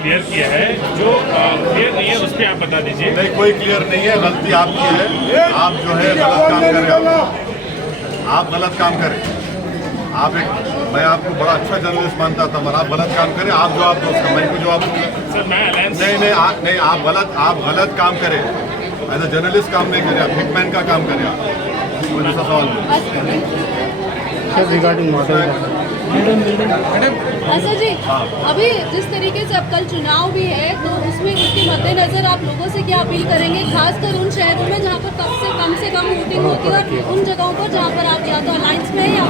Clear किया है, जो क्लियर नहीं है उस पर आप बता दीजिए। नहीं, कोई क्लियर नहीं है, गलती आपकी है। आप जो है गलत काम कर रहे हो, आप गलत काम करें। मैं आपको बड़ा अच्छा जर्नलिस्ट मानता था, मगर आप गलत काम करें। आप जवाब दो उसका, मैं क्यों जवाब दूंगा? सर मैं अलायंस नहीं, आप गलत काम करें। एज ए जर्नलिस्ट काम नहीं करें, आप हिटमैन का काम करें। आप दूसरा सवाल अच्छा जी, अभी जिस तरीके से अब कल चुनाव भी है, तो उसमें उसके मद्देनजर आप लोगों से क्या अपील करेंगे, खासकर उन शहरों में जहां पर कम से कम वोटिंग होती है, और उन जगहों पर जहां पर आप या तो अलायंस में हैं या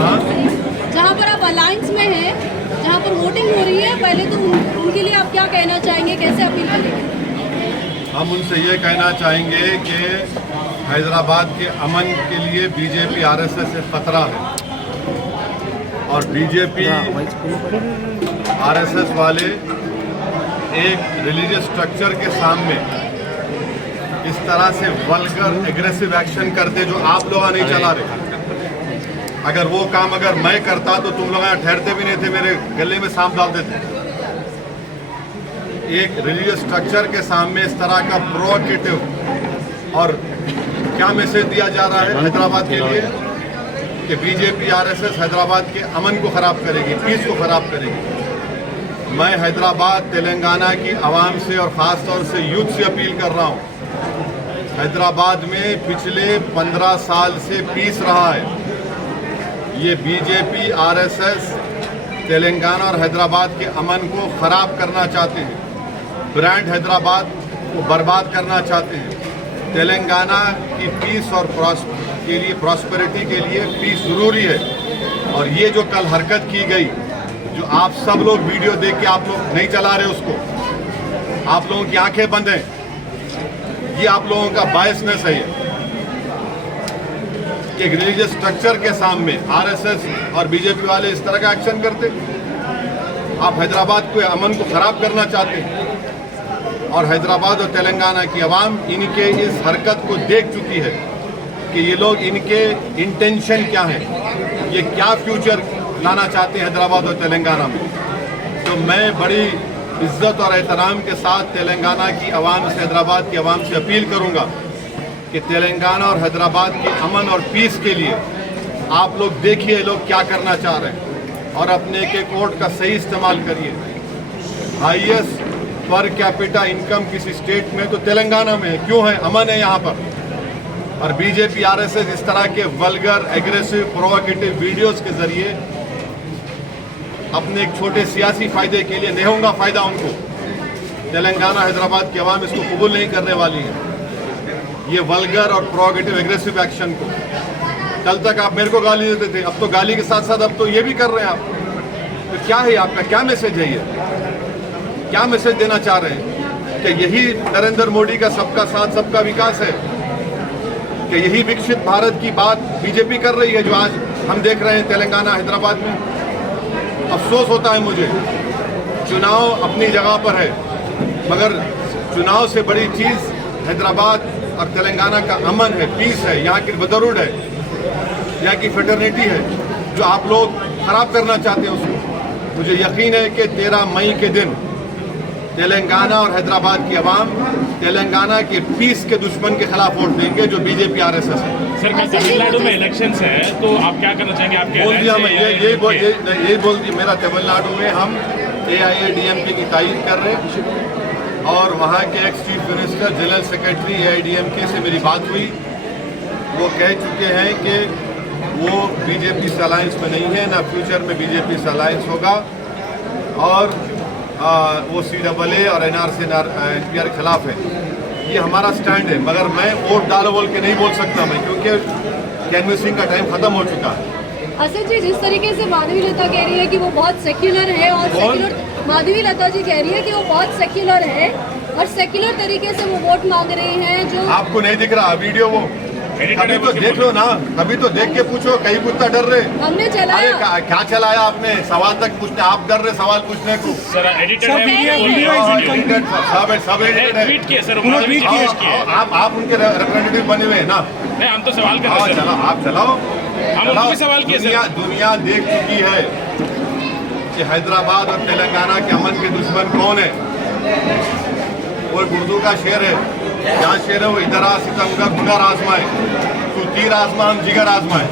जहां पर आप अलायंस में हैं, जहां पर वोटिंग हो रही है, पहले तो उनके लिए आप क्या कहना चाहेंगे, कैसे अपील करेंगे? हम उनसे ये कहना चाहेंगे कि हैदराबाद के अमन के लिए बीजेपी आरएसएस से खतरा है, और बीजेपी आरएसएस वाले एक रिलीजियस स्ट्रक्चर के सामने इस तरह से वल्गर एग्रेसिव एक्शन करते जो आप लोग नहीं चला रहे। अगर वो काम मैं करता तो तुम लोग यहाँ ठहरते भी नहीं थे, मेरे गले में सांप डाल देते। एक रिलीजियस स्ट्रक्चर के सामने इस तरह का प्रोवोकेटिव, और क्या मैसेज दिया जा रहा है हैदराबाद के लिए कि बीजेपी आरएसएस हैदराबाद के अमन को खराब करेगी, पीस को खराब करेगी। मैं हैदराबाद तेलंगाना की आवाम से और ख़ास तौर से यूथ से अपील कर रहा हूँ। हैदराबाद में पिछले 15 साल से पीस रहा है। ये बीजेपी आरएसएस तेलंगाना और हैदराबाद के अमन को ख़राब करना चाहते हैं, ब्रांड हैदराबाद को बर्बाद करना चाहते हैं। तेलंगाना की पीस और के लिए, प्रॉस्पेरिटी के लिए पीस ज़रूरी है। और ये जो कल हरकत की गई, जो आप सब लोग वीडियो देख के आप लोग नहीं चला रहे उसको, आप लोगों की आंखें बंद हैं, ये आप लोगों का बायसनेस है। कि एक रिलीजियस स्ट्रक्चर के सामने आरएसएस और बीजेपी वाले इस तरह का एक्शन करते। आप हैदराबाद के अमन को ख़राब करना चाहते हैं, और हैदराबाद और तेलंगाना की आवाम इनके इस हरकत को देख चुकी है कि ये लोग, इनके इंटेंशन क्या है, ये क्या फ्यूचर लाना चाहते हैं हैदराबाद और तेलंगाना में। तो मैं बड़ी इज्जत और एहतराम के साथ तेलंगाना की आवाम से, हैदराबाद की आवाम से अपील करूंगा कि तेलंगाना और हैदराबाद के अमन और पीस के लिए आप लोग देखिए लोग क्या करना चाह रहे हैं, और अपने एक वोट का सही इस्तेमाल करिए। हाईएस्ट पर कैपिटा इनकम किसी स्टेट में तो तेलंगाना में है, क्यों है? अमन है यहाँ पर। और बीजेपी आरएसएस इस तरह के वल्गर एग्रेसिव प्रोवोकेटिव वीडियोस के जरिए अपने एक छोटे सियासी फायदे के लिए, नहीं होगा फायदा उनको, तेलंगाना हैदराबाद की आवाम इसको कबूल नहीं करने वाली है, ये वल्गर और प्रोवोकेटिव एग्रेसिव एक्शन को। कल तक आप मेरे को गाली देते थे, अब तो गाली के साथ साथ अब तो ये भी कर रहे हैं आप। तो क्या है आपका, क्या मैसेज है ये, क्या मैसेज देना चाह रहे हैं? कि यही नरेंद्र मोदी का सबका साथ सबका विकास है? कि यही विकसित भारत की बात बीजेपी कर रही है जो आज हम देख रहे हैं तेलंगाना हैदराबाद में? अफसोस होता है मुझे। चुनाव अपनी जगह पर है, मगर चुनाव से बड़ी चीज़ हैदराबाद और तेलंगाना का अमन है, पीस है, यहाँ की ब्रदरहुड है, यहाँ की फ्रेटर्निटी है, जो आप लोग खराब करना चाहते हैं उसको। मुझे यकीन है कि 13 मई के दिन तेलंगाना और हैदराबाद की आवाम तेलंगाना के पीस के दुश्मन के खिलाफ वोट देंगे, जो बीजेपी आरएसएस है। सर कल तमिलनाडु में इलेक्शंस हैं, तो आप क्या करना चाहेंगे? आपके बोल दिया मैं, ये बोल दिया। मेरा तमिलनाडु में हम AIADMK की तारीफ कर रहे हैं, और वहाँ के ex chief minister, general secretary AIADMK से मेरी बात हुई। वो कह चुके हैं कि वो बीजेपी से अलायंस में नहीं है, ना फ्यूचर में बीजेपी से अलायंस होगा, और वो CAA और NRC NPR के खिलाफ है। ये हमारा स्टैंड है, मगर मैं वोट डालो बोल के नहीं बोल सकता मैं, क्योंकि कैनवसिंग का टाइम खत्म हो चुका है। असद जी, जिस तरीके से माधवी लता कह रही है कि वो बहुत सेक्युलर है, और माधवी लता जी कह रही है कि वो बहुत सेक्युलर है और सेक्युलर तरीके से वो वोट मांग रही हैं, जो आपको नहीं दिख रहा वीडियो? वो अभी तो देख लो ना, अभी तो देख के पूछो, कहीं कुत्ता डर रहे। हमने चलाया। अरे क्या चलाया आपने? सवाल तक पूछने, आप डर रहे सवाल पूछने को। सर एडिटेड है, सब एडिटेड है। ट्वीट किए सर, उन्होंने ट्वीट किए। आप उनके रिप्रेजेंटेटिव बने हुए हैं ना? नहीं, हम तो सवाल कर रहे हैं। चलो आप चलाओ, हम उनको भी सवाल किए सर। दुनिया देख चुकी है कि हैदराबाद और तेलंगाना के अमन के दुश्मन कौन है। वो उर्दू का शेर है, क्या शेर है वो, इधर आ सितमगर गुगर आजमाए, तू तीर आजमा हम जिगर आजमाए।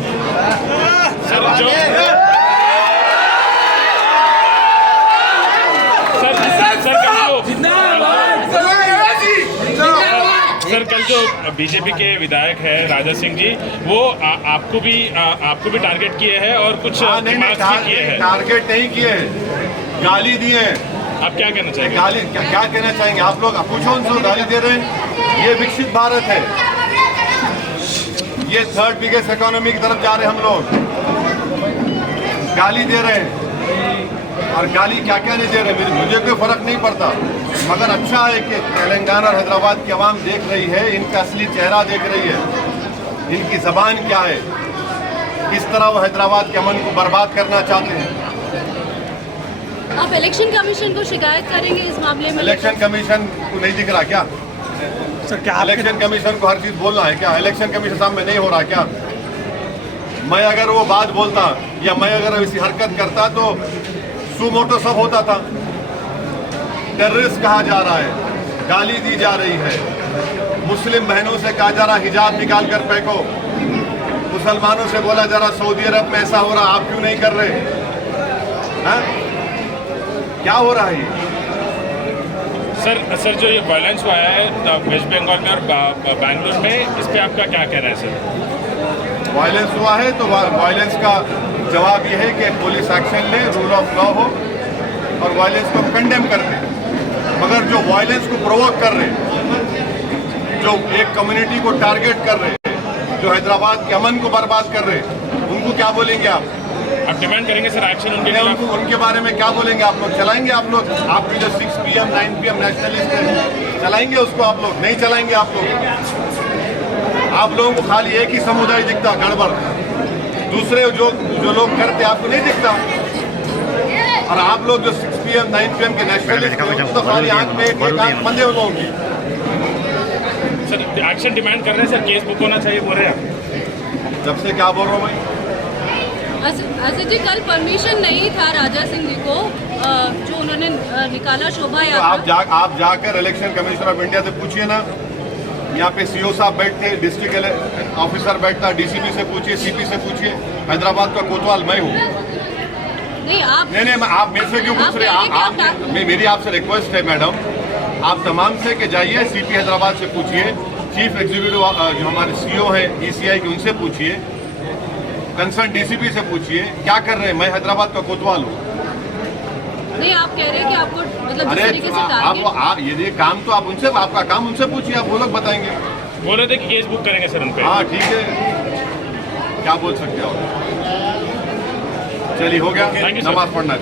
सर जो सर कल जो बीजेपी के विधायक है राजा सिंह जी, वो आपको भी टारगेट किए हैं और कुछ रिमार्क्स भी किए हैं। टारगेट नहीं किए हैं, गाली दिए हैं। आप क्या कहना चाहेंगे? गाली क्या कहना चाहेंगे आप लोग? पूछो उनसे, गाली दे रहे हैं। ये विकसित भारत है, ये थर्ड बिगेस्ट इकोनॉमी की तरफ जा रहे हैं हम लोग। गाली दे रहे हैं, और गाली क्या क्या नहीं दे रहे, मुझे कोई फर्क नहीं पड़ता, मगर अच्छा है कि तेलंगाना और हैदराबाद की आवाम देख रही है, इनका असली चेहरा देख रही है, इनकी जबान क्या है, किस तरह वो हैदराबाद के अमन को बर्बाद करना चाहते हैं। आप इलेक्शन कमीशन को शिकायत करेंगे इस मामले में? इलेक्शन कमीशन को नहीं दिख रहा क्या सर? क्या इलेक्शन कमीशन को हर चीज बोलना है क्या? इलेक्शन कमीशन सामने नहीं हो रहा क्या? मैं अगर वो बात बोलता या मैं अगर ऐसी हरकत करता तो सुमोटो सब होता था। टेररिस्ट कहा जा रहा है, गाली दी जा रही है, मुस्लिम बहनों से कहा जा रहा हिजाब निकाल कर फेंको, मुसलमानों से बोला जा रहा सऊदी अरब में ऐसा हो रहा, आप क्यों नहीं कर रहे हैं? क्या हो रहा है ये? सर जो ये वायलेंस हुआ है वेस्ट बंगाल में और बैंगलोर में, इस पे आपका क्या कहना है सर? वायलेंस हुआ है तो वायलेंस का जवाब ये है कि पुलिस एक्शन ले, रूल ऑफ लॉ हो और वायलेंस को कंडेम कर दे। मगर जो वायलेंस को प्रोवोक कर रहे, जो एक कम्युनिटी को टारगेट कर रहे, जो हैदराबाद के अमन को बर्बाद कर रहे, उनको क्या बोलेंगे आप? आप डिमांड करेंगे सर एक्शन उनके खिलाफ? उनके बारे में क्या बोलेंगे आप लोग? चलाएंगे आप लोग? आपकी जो 6 PM 9 PM नेशनलिस्ट है, चलाएंगे उसको आप लोग? नहीं चलाएंगे आप लोग। आप लोगों को खाली एक ही समुदाय दिखता गड़बड़, दूसरे जो लोग करते आपको नहीं दिखता। और आप लोग जो 6 PM 9 PM के नेशनलिस्ट हैं, तो खाली आंख में एक आंख बंदे हो लोगों। सर एक्शन डिमांड कर रहे हैं सर, केस बुक होना चाहिए बोल रहे हैं। जब से क्या बोल रहा हूँ मैं? असद जी, कल परमिशन नहीं था राजा सिंह जी को, जो उन्होंने निकाला शोभा तो यात्रा। आप जाकर इलेक्शन कमीशन ऑफ इंडिया से पूछिए ना। यहाँ पे CO साहब बैठते, डिस्ट्रिक्ट ऑफिसर बैठता, DCP से पूछिए, CP से पूछिए। हैदराबाद का कोतवाल मैं हूँ। नहीं आप आप मेरे से क्यों पूछ रहे? मेरी आपसे रिक्वेस्ट है मैडम, आप तमाम से कि जाइए CP हैदराबाद से पूछिए, चीफ एग्जीक्यूटिव जो हमारे CO हैं ECI के, उनसे पूछिए, कंसर्न DCP से पूछिए क्या कर रहे हैं। मैं हैदराबाद का कोतवाल हूँ। नहीं, आप कह रहे हैं कि आपको मतलब जिस तरीके से आप ये काम तो आप उनसे, आपका काम उनसे पूछिए, आप वो लोग बताएंगे। बोल रहे थे कि केस बुक करेंगे सर उन पे। हाँ ठीक है, क्या बोल सकते हो? चलिए हो गया, नमाज पढ़ना है।